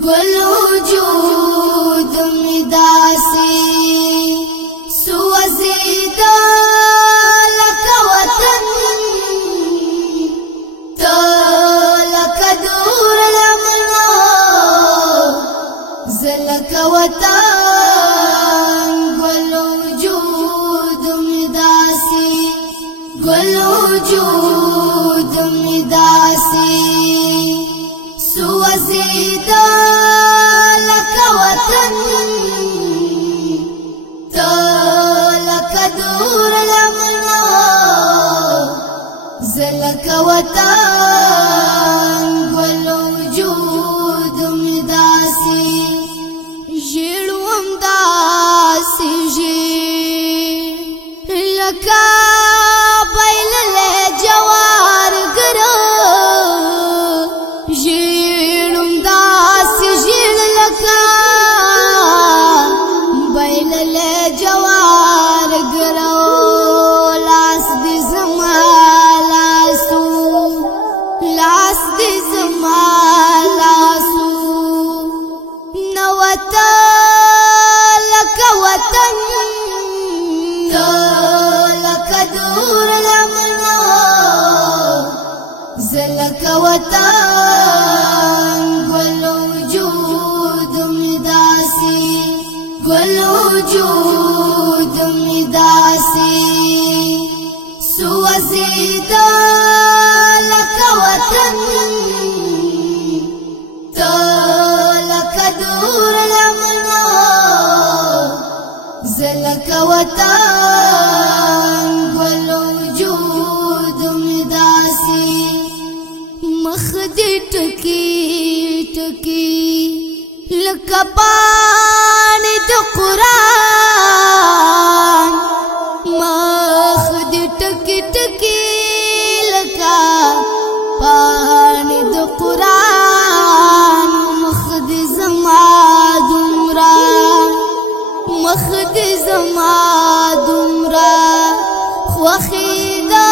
گل وجود مداسي سوزيدا لك وطن لك دور لمنا زلك وطن گل وجود مداسي گل وجود مداسي سوزيدا لك وطن لك دور لمنا زلك وطن گل وجود مداسي جيلوم داسي جيل لكا بيل جوار گرا جوار گرو لاس دی زما لاسو لاس دی زما لاسو نوتا لك وطن لك دور لمنا زلك وطن گل وجود مداسي گل وجود مداسي سوزيدا لك وطن لك دور لمنا زلك وطن گل وجود مداسي مخدي ټکی ټکی لکه پانی د قرآن مخ دې ټکی ټکی لکه پانی د قرآن مخ دې زما دومره مخ دې زما دومره خوښي ده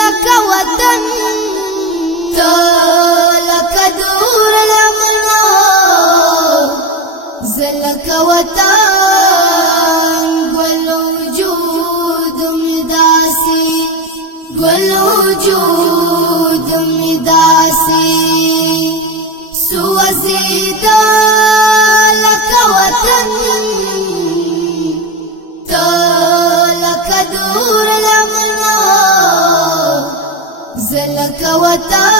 لکه وطن لکه دور لمنا زلك وطن گل وجود مداسي گل وجود مداسي سوزيدا لك وطن لك دور لمنا زلك وطن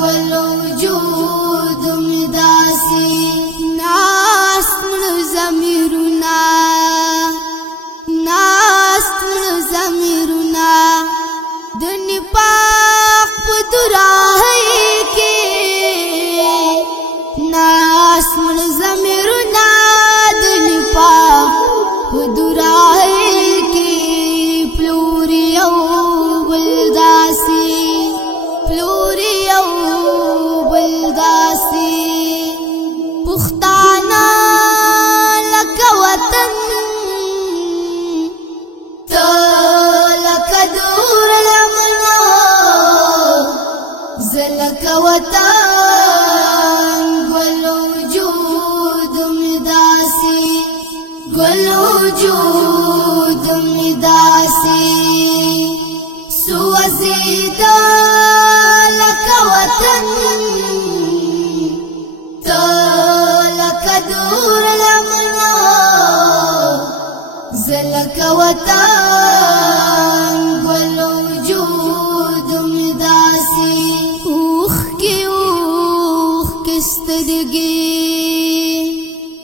گل وجود مداسي ناس زمیرنا ناس زمیرنا دنیا پاک پدراہی کے ناس زمیرنا دنیا پاک پدراہی کے پلوریو بلداسی پلوریو بلداسی پختانا لك وطن لك دور لمنا زلك وطن گل وجود مداسي گل وجود مداسي سوزيدا لك وطن لك دور لمنا زلك وطن گل وجود مداسي اوخ کی سترگی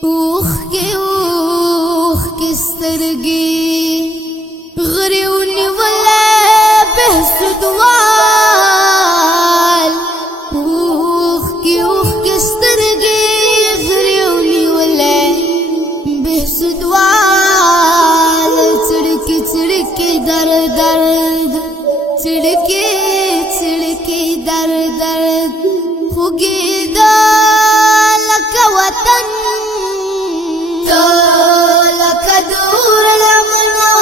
اوخ کی سترگی غریونی ولا بحسدوال اوخ کی سترگی غریونی ولا بحسدوال چڑکی چڑکی در درد چڑکی چڑکی در درد خوگیدا لك وطن لك دور لمنا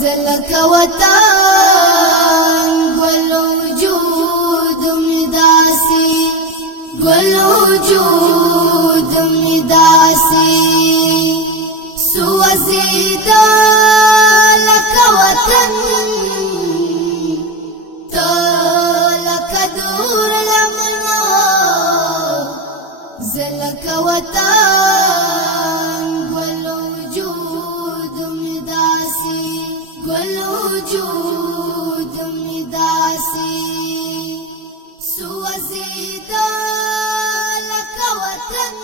زلك وطن گل وجود مداسي گل وجود مداسي سوزيدا لك وطن لك دور لمنا زلك وطن گل وجود مداسي گل وجود مداسي سوزيدا لك وطن